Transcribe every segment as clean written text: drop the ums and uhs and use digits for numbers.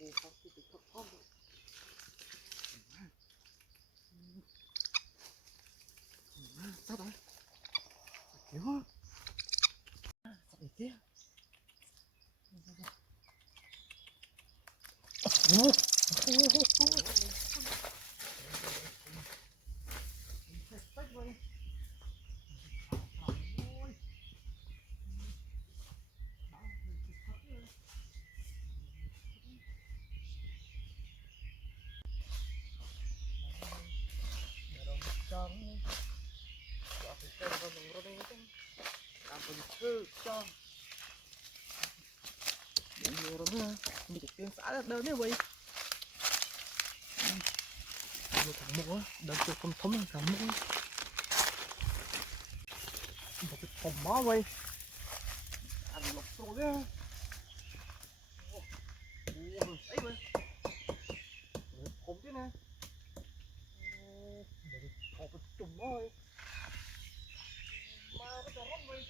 Sao đấy? Kiểu sao vậy kia? Mình tiếng xã là đơn đấy vậy. Rồi thằng mũ á, đơn chưa không thấm là thằng mũ. Một cái phòng máu vậy. Ăn lọc rồi á. Ấy vậy. Không chứ nè. Có cái trùng thôi. Mà cái trò rong vậy.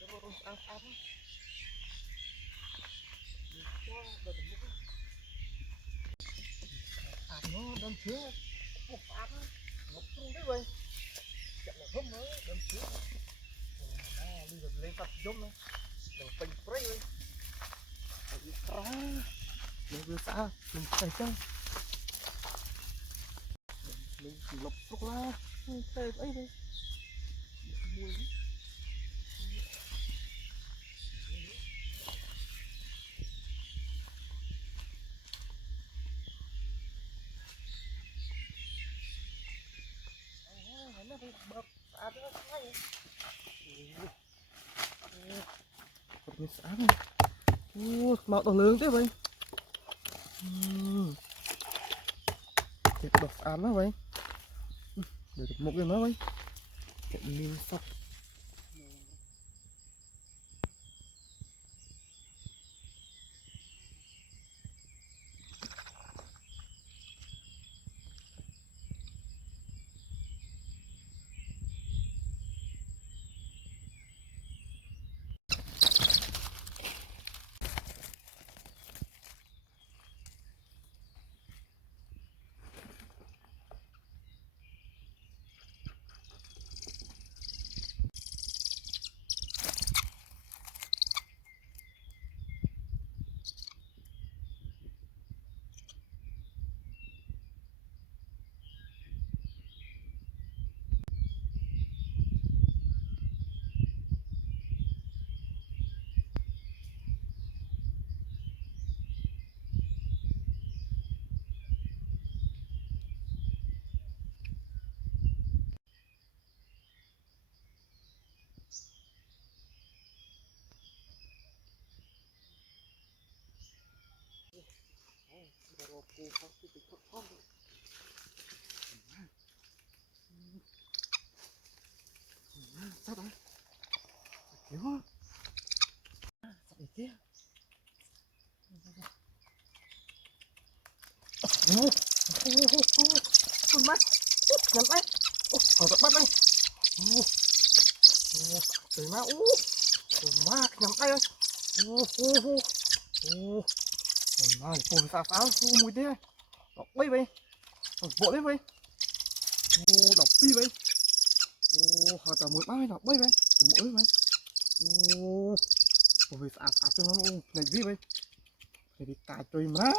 Nó rồi ăn ăn. Nó đâm chứa một phát ngập xuống đấy vậy chậm là hôm mới đâm chứa đi được lên tập giống nữa đầu pin spray vậy đi ra mình vừa xa mình phải chăng mình lục thuốc lá tê ấy đi mùi nó phải bật à nó ngay một cái sáng màu đỏ lớn thế vậy chết độc án đó vậy để được một cái nó vậy chạy mình sọc sao đấy kiểu sao vậy kia con mắt nhắm tay ở tập bắt đây trời má má nhắm tay ơi má phun sao pháo mùi thế đọc bay vậy vội đấy vậy đọc pi vậy họ cả một bao đọc bay vậy mỗi vậy vì sao cho nó này gì vậy thì đi cài chơi má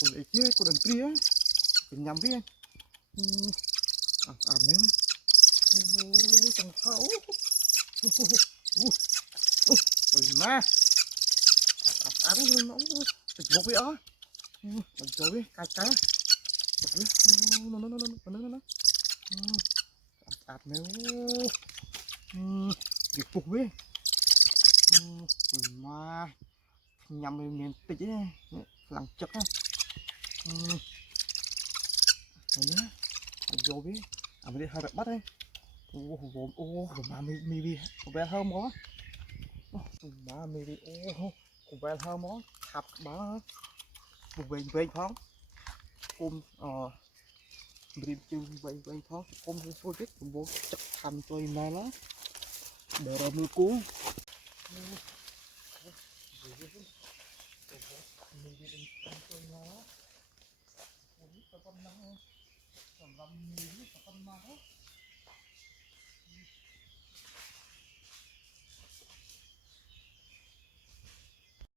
con ấy kia con đàn kia con nhắm với nữa chẳng tháo rồi má nó tịch một với đó mình chơi với cài cá nó nếu việc phục với mà nhằm miền tịch ấy lằng chật á nhá vô với mình đi hơi bị bắt đấy mà mi đi bé hơn mó mà mi đi bé hơn mó thập bá về phong cùng mình chừng về phong cùng phôi biết bố chặt thành tôi này đó để rồi mưa cuốn Hãy subscribe cho kênh Ghiền Mì Gõ để không bỏ lỡ những video hấp dẫn.